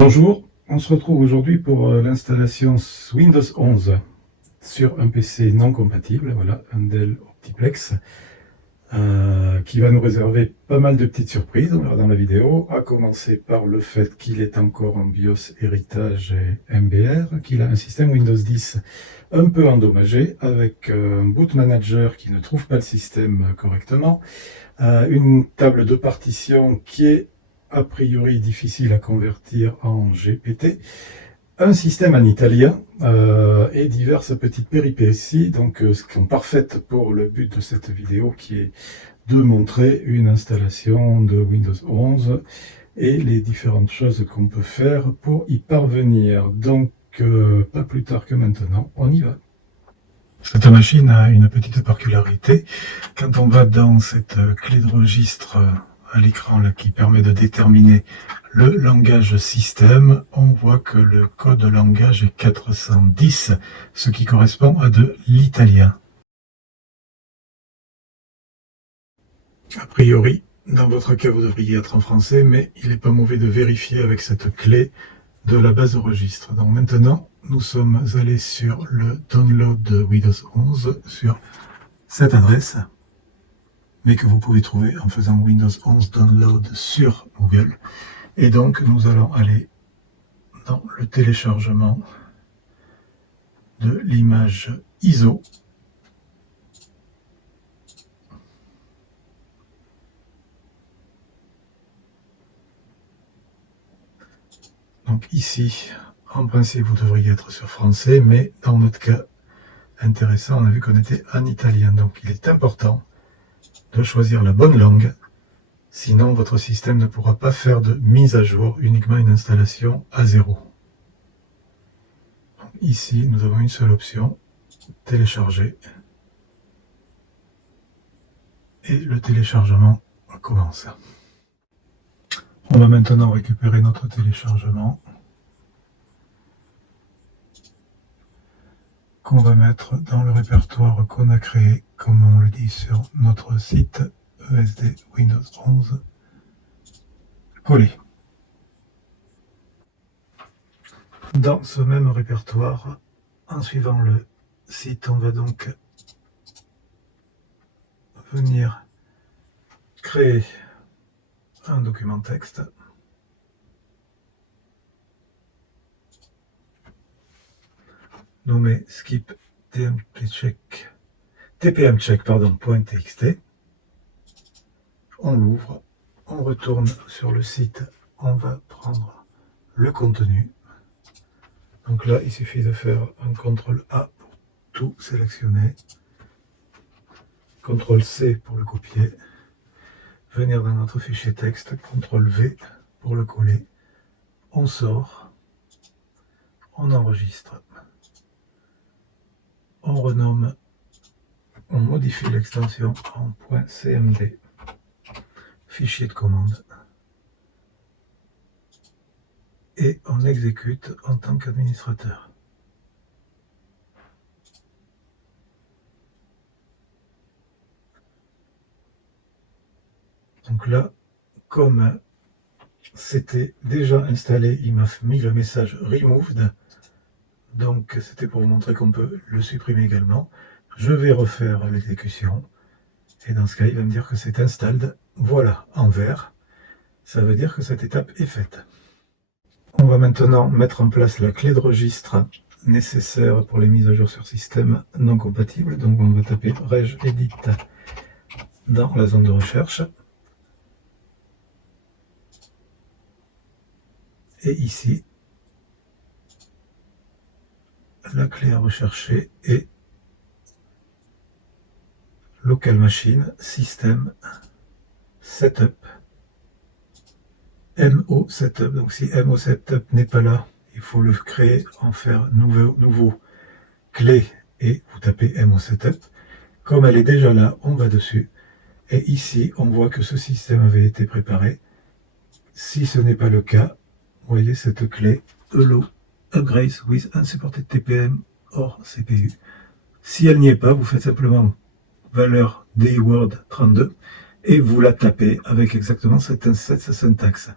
Bonjour, on se retrouve aujourd'hui pour l'installation Windows 11 sur un PC non compatible, voilà, un Dell Optiplex, qui va nous réserver pas mal de petites surprises, on verra dans la vidéo, à commencer par le fait qu'il est encore en BIOS héritage et MBR, qu'il a un système Windows 10 un peu endommagé, avec un boot manager qui ne trouve pas le système correctement, une table de partition qui est a priori difficile à convertir en GPT, un système en italien et diverses petites péripéties, donc ce qui sont parfaites pour le but de cette vidéo qui est de montrer une installation de Windows 11 et les différentes choses qu'on peut faire pour y parvenir. Donc pas plus tard que maintenant, on y va. Cette machine a une petite particularité. Quand on va dans cette clé de registre à l'écran là, qui permet de déterminer le langage système, on voit que le code langage est 410, ce qui correspond à de l'italien. A priori, dans votre cas, vous devriez être en français, mais il n'est pas mauvais de vérifier avec cette clé de la base de registre. Donc maintenant, nous sommes allés sur le download de Windows 11 sur cette adresse, mais que vous pouvez trouver en faisant Windows 11 Download sur Google. Et donc, nous allons aller dans le téléchargement de l'image ISO. Donc ici, en principe, vous devriez être sur français, mais dans notre cas intéressant, on a vu qu'on était en italien. Donc il est important de choisir la bonne langue, sinon votre système ne pourra pas faire de mise à jour, uniquement une installation à zéro. Donc ici, nous avons une seule option, télécharger, et le téléchargement commence. On va maintenant récupérer notre téléchargement, qu'on va mettre dans le répertoire qu'on a créé, comme on le dit sur notre site ESD Windows 11, coller. Dans ce même répertoire, en suivant le site, on va donc venir créer un document texte. Nommé skip tpmcheck.txt. On l'ouvre, on retourne sur le site, on va prendre le contenu. Donc là, il suffit de faire un CTRL A pour tout sélectionner, CTRL C pour le copier, venir dans notre fichier texte, CTRL V pour le coller, on sort, on enregistre, on renomme, on modifie l'extension en .cmd, fichier de commande, et on exécute en tant qu'administrateur. Donc là, comme c'était déjà installé, il m'a mis le message removed, donc c'était pour vous montrer qu'on peut le supprimer également. Je vais refaire l'exécution, et dans ce cas, il va me dire que c'est installed. Voilà, en vert, ça veut dire que cette étape est faite. On va maintenant mettre en place la clé de registre nécessaire pour les mises à jour sur système non compatible. Donc on va taper regedit dans la zone de recherche. Et ici, la clé à rechercher est local machine system setup MO setup. Donc si MO setup n'est pas là, il faut le créer, en faire nouveau clé et vous tapez MO setup. Comme elle est déjà là, on va dessus. Et ici, on voit que ce système avait été préparé. Si ce n'est pas le cas, vous voyez cette clé Hello Upgrades with Unsupported TPM or CPU. Si elle n'y est pas, vous faites simplement valeur DWord 32 et vous la tapez avec exactement cette syntaxe.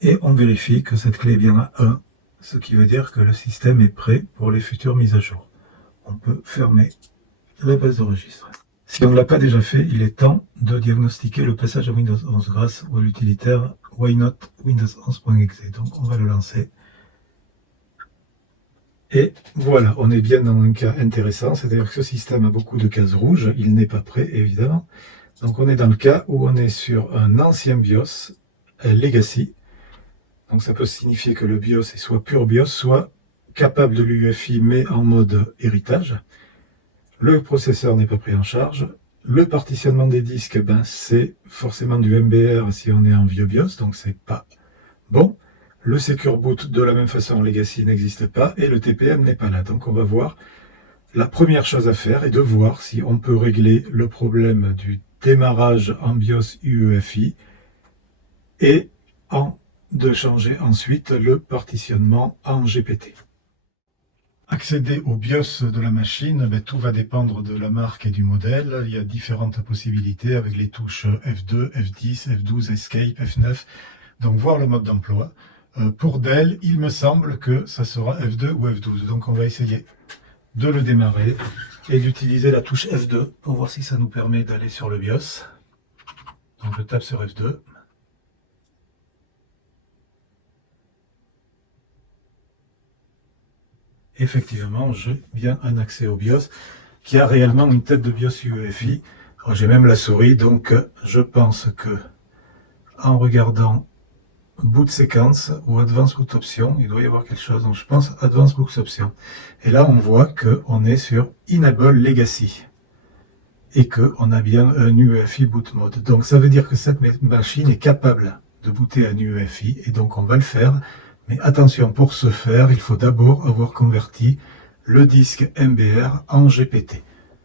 et on vérifie que cette clé est bien à 1, ce qui veut dire que le système est prêt pour les futures mises à jour. On peut fermer la base de registre. Si on ne l'a pas déjà fait, il est temps de diagnostiquer le passage à Windows 11 grâce à l'utilitaire why-not windows11.exe. Donc on va le lancer. Et voilà, on est bien dans un cas intéressant, c'est-à-dire que ce système a beaucoup de cases rouges, il n'est pas prêt évidemment. Donc on est dans le cas où on est sur un ancien BIOS, Legacy. Donc ça peut signifier que le BIOS est soit pur BIOS, soit capable de l'UEFI mais en mode héritage. Le processeur n'est pas pris en charge. Le partitionnement des disques, c'est forcément du MBR si on est en vieux BIOS, donc c'est pas bon. Le Secure Boot de la même façon Legacy n'existe pas et le TPM n'est pas là. Donc on va voir, la première chose à faire est de voir si on peut régler le problème du démarrage en BIOS UEFI et de changer ensuite le partitionnement en GPT. Accéder au BIOS de la machine, tout va dépendre de la marque et du modèle. Il y a différentes possibilités avec les touches F2, F10, F12, Escape, F9. Donc voir le mode d'emploi. Pour Dell, il me semble que ça sera F2 ou F12. Donc on va essayer de le démarrer et d'utiliser la touche F2 pour voir si ça nous permet d'aller sur le BIOS. Donc je tape sur F2. Effectivement, j'ai bien un accès au BIOS qui a réellement une tête de BIOS UEFI. J'ai même la souris, donc je pense que en regardant Boot Sequence ou Advanced Boot Option, il doit y avoir quelque chose. Donc je pense Advanced Boot Option. Et là, on voit qu'on est sur Enable Legacy et qu'on a bien un UEFI boot mode. Donc ça veut dire que cette machine est capable de booter un UEFI et donc on va le faire. Mais attention, pour ce faire, il faut d'abord avoir converti le disque MBR en GPT.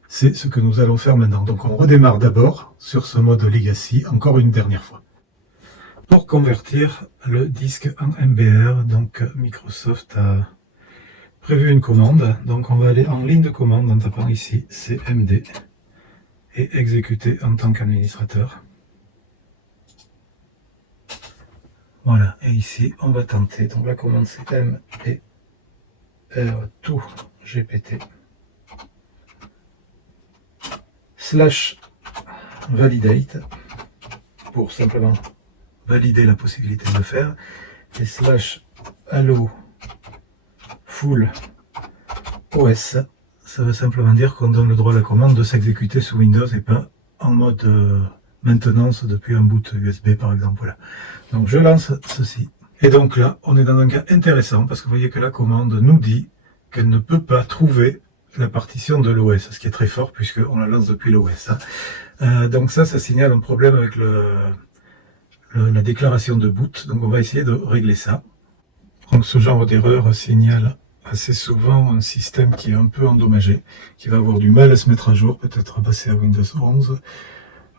C'est ce que nous allons faire maintenant. Donc on redémarre d'abord sur ce mode Legacy, encore une dernière fois. Pour convertir le disque en MBR, donc Microsoft a prévu une commande. Donc on va aller en ligne de commande en tapant ici CMD et exécuter en tant qu'administrateur. Voilà, et ici on va tenter. Donc la commande c'est MBR to GPT / validate pour simplement valider la possibilité de le faire et / allow full OS, ça veut simplement dire qu'on donne le droit à la commande de s'exécuter sous Windows et pas en mode maintenance depuis un boot USB par exemple. Voilà. Donc je lance ceci. Et donc là, on est dans un cas intéressant parce que vous voyez que la commande nous dit qu'elle ne peut pas trouver la partition de l'OS, ce qui est très fort puisqu'on la lance depuis l'OS. Donc ça signale un problème avec la déclaration de boot. Donc on va essayer de régler ça. Donc ce genre d'erreur signale assez souvent un système qui est un peu endommagé, qui va avoir du mal à se mettre à jour, peut-être à passer à Windows 11,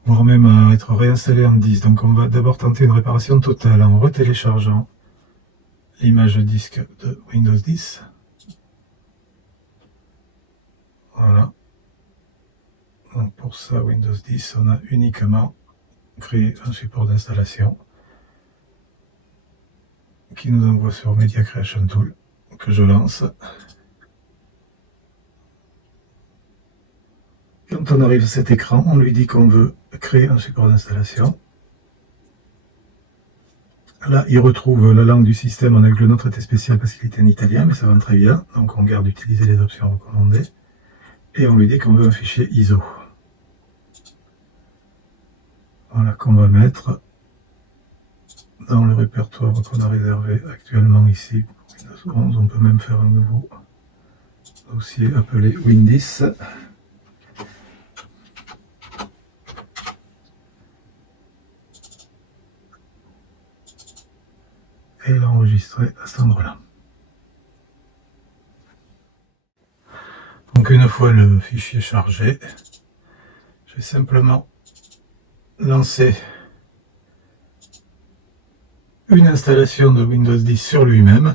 voire même à être réinstallé en 10. Donc on va d'abord tenter une réparation totale en retéléchargeant l'image disque de Windows 10. Voilà. Donc pour ça, Windows 10, on a uniquement créé un support d'installation qui nous envoie sur Media Creation Tool, que je lance. Quand on arrive à cet écran, on lui dit qu'on veut créer un support d'installation. Là, il retrouve la langue du système. On a vu que le nôtre était spécial parce qu'il était en italien, mais ça va très bien. Donc on garde utiliser les options recommandées. Et on lui dit qu'on veut un fichier ISO. Voilà, qu'on va mettre dans le répertoire qu'on a réservé actuellement ici pour Windows 11. On peut même faire un nouveau dossier appelé Win10. Et l'enregistrer à cet endroit-là. Donc une fois le fichier chargé, je vais simplement lancer une installation de Windows 10 sur lui-même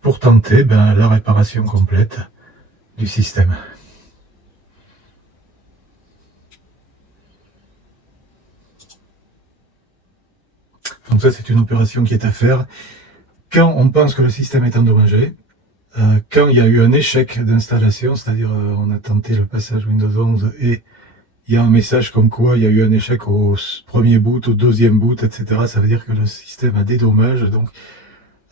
pour tenter la réparation complète du système. Donc Donc ça, c'est une opération qui est à faire quand on pense que le système est endommagé, quand il y a eu un échec d'installation, c'est-à-dire on a tenté le passage Windows 11 et il y a un message comme quoi il y a eu un échec au premier boot, au deuxième boot, etc. Ça veut dire que le système a des dommages. Donc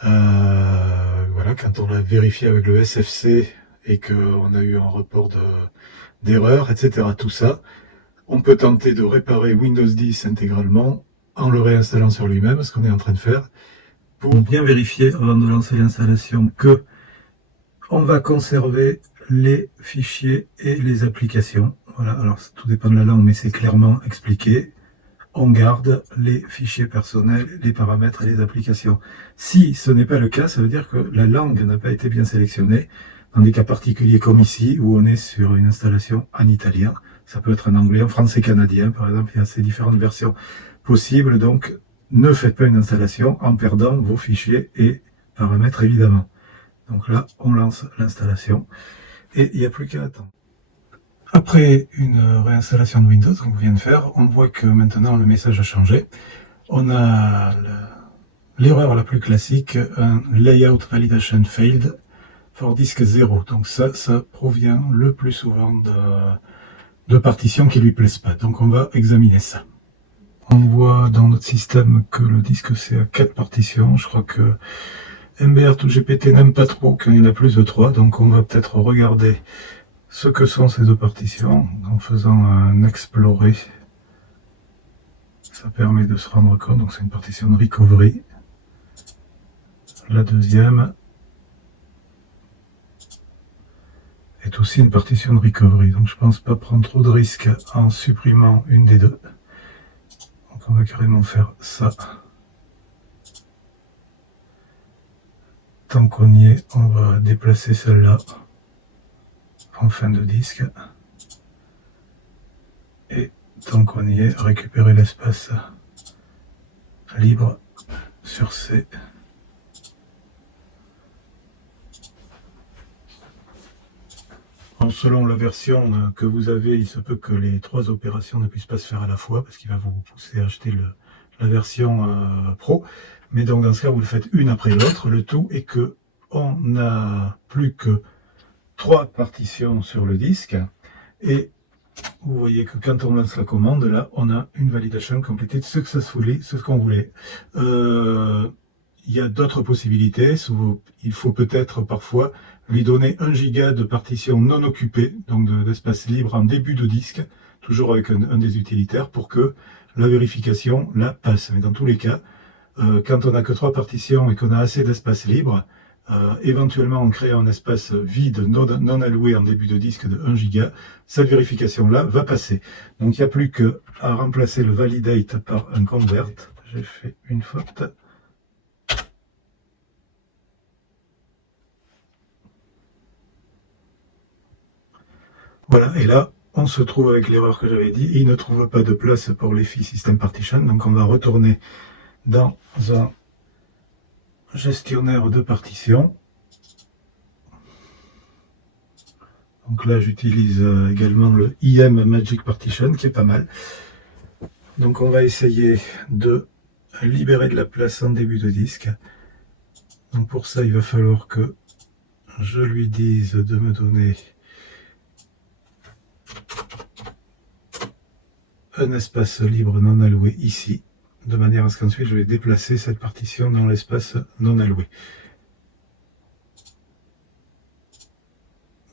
voilà, quand on l'a vérifié avec le SFC et qu'on a eu un report d'erreur, etc. Tout ça, on peut tenter de réparer Windows 10 intégralement en le réinstallant sur lui-même, ce qu'on est en train de faire, pour bien vérifier avant de lancer l'installation que on va conserver les fichiers et les applications. Voilà, alors tout dépend de la langue, mais c'est clairement expliqué. On garde les fichiers personnels, les paramètres et les applications. Si ce n'est pas le cas, ça veut dire que la langue n'a pas été bien sélectionnée. Dans des cas particuliers comme ici, où on est sur une installation en italien, ça peut être en anglais, en français canadien, par exemple, il y a ces différentes versions possibles. Donc, ne faites pas une installation en perdant vos fichiers et paramètres, évidemment. Donc là, on lance l'installation et il n'y a plus qu'à attendre. Après une réinstallation de Windows qu'on vient de faire, on voit que maintenant le message a changé. On a l'erreur la plus classique, un Layout Validation Failed for Disk 0. Donc ça provient le plus souvent de partitions qui ne lui plaisent pas. Donc on va examiner ça. On voit dans notre système que le disque C a 4 partitions. Je crois que MBR2GPT n'aime pas trop quand il y en a plus de 3. Donc on va peut-être regarder ce que sont ces 2 partitions en faisant un explorer. Ça permet de se rendre compte. Donc c'est une partition de recovery. La deuxième est aussi une partition de recovery. Donc je pense pas prendre trop de risques en supprimant une des 2. Donc on va carrément faire ça. Tant qu'on y est, on va déplacer celle-là en fin de disque. Et tant qu'on y est, récupérer l'espace libre sur C. Selon la version que vous avez, il se peut que les 3 opérations ne puissent pas se faire à la fois, parce qu'il va vous pousser à acheter la version Pro. Mais donc dans ce cas, vous le faites une après l'autre. Le tout est que on n'a plus que 3 partitions sur le disque. Et vous voyez que quand on lance la commande, là, on a une validation completed successfully, c'est ce qu'on voulait. Il y a d'autres possibilités. Il faut peut-être parfois lui donner 1 giga de partition non occupée, donc d'espace libre en début de disque, toujours avec un des utilitaires, pour que la vérification la passe. Mais dans tous les cas, quand on n'a que 3 partitions et qu'on a assez d'espace libre, éventuellement en créant un espace vide non alloué en début de disque de 1 giga, cette vérification-là va passer. Donc il n'y a plus qu'à remplacer le validate par un convert. J'ai fait une faute. Voilà, et là, on se trouve avec l'erreur que j'avais dit. Il ne trouve pas de place pour l'EFI System Partition, donc on va retourner dans un gestionnaire de partitions. Donc là, j'utilise également le IM Magic Partition, qui est pas mal. Donc on va essayer de libérer de la place en début de disque. Donc pour ça, il va falloir que je lui dise de me donner un espace libre non alloué ici, de manière à ce qu'ensuite je vais déplacer cette partition dans l'espace non alloué.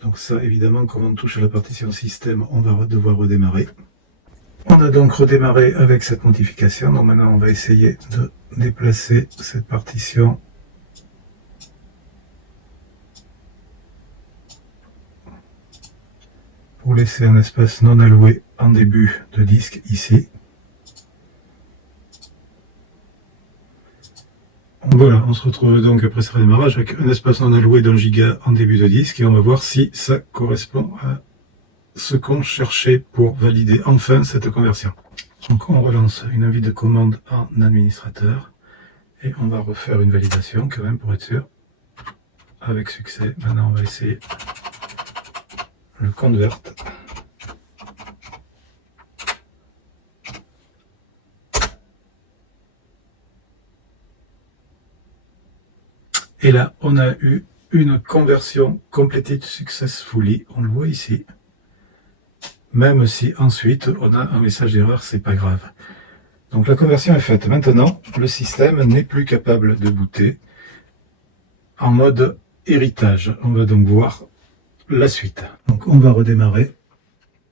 Donc ça, évidemment, quand on touche à la partition système, on va devoir redémarrer. On a donc redémarré avec cette modification. Donc maintenant, on va essayer de déplacer cette partition pour laisser un espace non alloué en début de disque ici. Voilà, on se retrouve donc après ce redémarrage avec un espace non alloué d'1 giga en début de disque et on va voir si ça correspond à ce qu'on cherchait pour valider enfin cette conversion. Donc on relance une invite de commande en administrateur et on va refaire une validation quand même pour être sûr. Avec succès. Maintenant on va essayer le convert. Et là, on a eu une conversion completed successfully, on le voit ici. Même si ensuite on a un message d'erreur, c'est pas grave. Donc la conversion est faite. Maintenant, le système n'est plus capable de booter en mode héritage. On va donc voir la suite. Donc on va redémarrer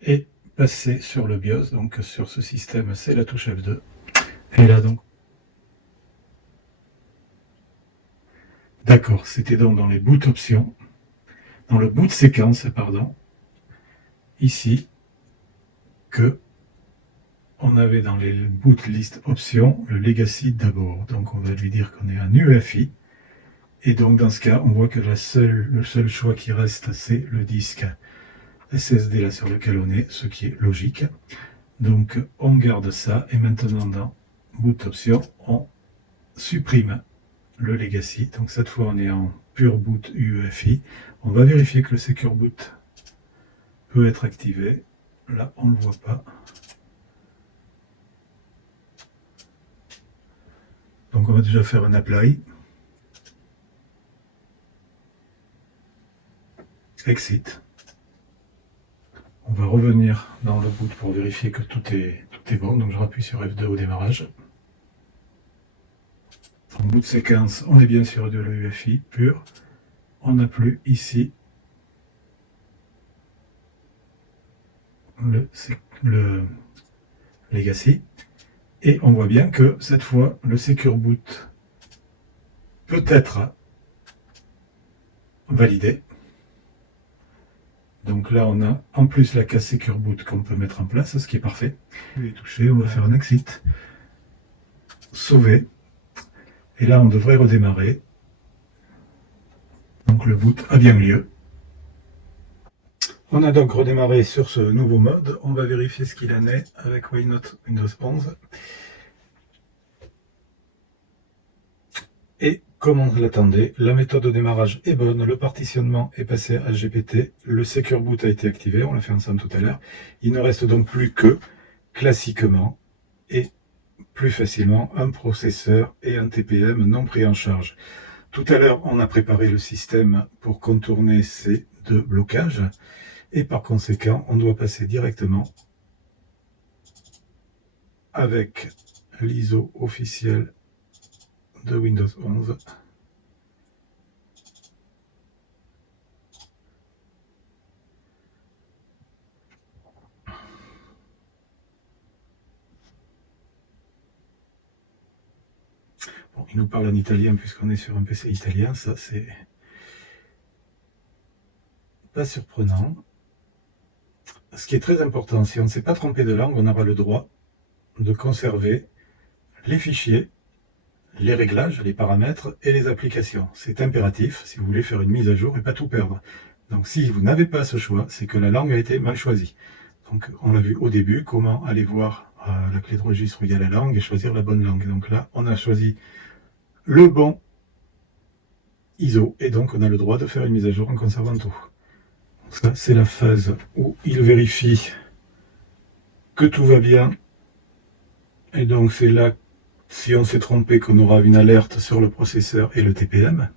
et passer sur le BIOS. Donc sur ce système, c'est la touche F2. Et là donc. D'accord, c'était donc dans les boot options, dans le boot séquence, pardon, ici, que on avait dans les boot list options le legacy d'abord. Donc on va lui dire qu'on est un UEFI. Et donc dans ce cas, on voit que le seul choix qui reste, c'est le disque SSD là sur lequel on est, ce qui est logique. Donc on garde ça et maintenant dans boot options, on supprime le legacy. Donc cette fois on est en pure boot UEFI. On va vérifier que le secure boot peut être activé. Là on ne le voit pas. Donc on va déjà faire un apply. Exit. On va revenir dans le boot pour vérifier que tout est bon. Donc je rappuie sur F2 au démarrage. En boot séquence, on est bien sur de l'UEFI pur. On n'a plus ici le legacy. Et on voit bien que cette fois, le secure boot peut être validé. Donc là, on a en plus la case secure boot qu'on peut mettre en place, ce qui est parfait. Il est touché, on va faire un exit, sauver. Et là, on devrait redémarrer. Donc le boot a bien lieu. On a donc redémarré sur ce nouveau mode. On va vérifier ce qu'il en est avec Why Not Windows 11. Et comme on l'attendait, la méthode de démarrage est bonne, le partitionnement est passé à GPT, le Secure Boot a été activé, on l'a fait ensemble tout à l'heure. Il ne reste donc plus que, classiquement et plus facilement, un processeur et un TPM non pris en charge. Tout à l'heure, on a préparé le système pour contourner ces deux blocages. Et par conséquent, on doit passer directement avec l'ISO officiel de Windows 11. Bon, il nous parle en italien puisqu'on est sur un PC italien, ça c'est pas surprenant. Ce qui est très important, si on ne s'est pas trompé de langue, on aura le droit de conserver les fichiers, les réglages, les paramètres et les applications. C'est impératif si vous voulez faire une mise à jour et pas tout perdre. Donc si vous n'avez pas ce choix, c'est que la langue a été mal choisie. Donc on l'a vu au début, comment aller voir la clé de registre où il y a la langue et choisir la bonne langue. Donc là, on a choisi le bon ISO et donc on a le droit de faire une mise à jour en conservant tout. Ça, c'est la phase où il vérifie que tout va bien. Et donc c'est là, si on s'est trompé, qu'on aura une alerte sur le processeur et le TPM.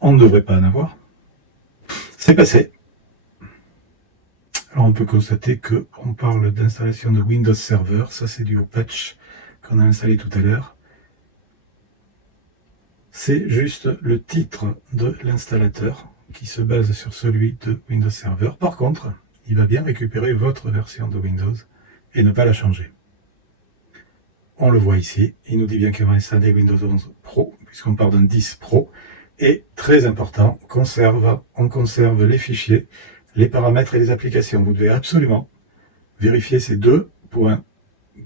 On ne devrait pas en avoir. C'est passé. Alors on peut constater qu'on parle d'installation de Windows Server. Ça c'est dû au patch qu'on a installé tout à l'heure. C'est juste le titre de l'installateur qui se base sur celui de Windows Server. Par contre, il va bien récupérer votre version de Windows et ne pas la changer. On le voit ici, il nous dit bien qu'on va installer Windows 11 Pro, puisqu'on part d'un 10 Pro. Et très important, on conserve les fichiers, les paramètres et les applications. Vous devez absolument vérifier ces deux points.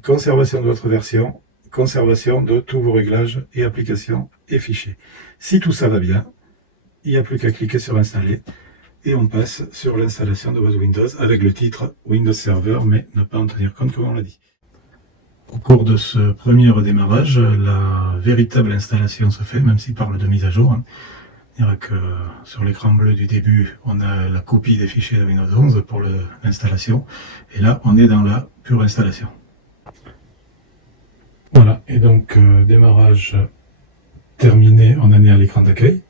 Conservation de votre version, conservation de tous vos réglages et applications et fichiers. Si tout ça va bien, il n'y a plus qu'à cliquer sur installer et on passe sur l'installation de votre Windows avec le titre Windows Server, mais ne pas en tenir compte comme on l'a dit. Au cours de ce premier redémarrage, la véritable installation se fait, même s'il parle de mise à jour. Il y a que sur l'écran bleu du début, on a la copie des fichiers de Windows 11 pour l'installation. Et là, on est dans la pure installation. Voilà, et donc démarrage terminé, on en est à l'écran d'accueil.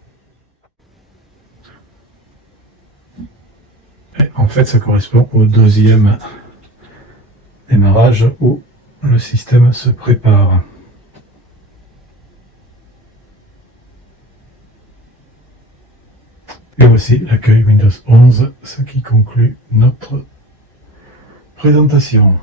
en fait, ça correspond au deuxième démarrage où le système se prépare. Et voici l'accueil Windows 11, ce qui conclut notre présentation.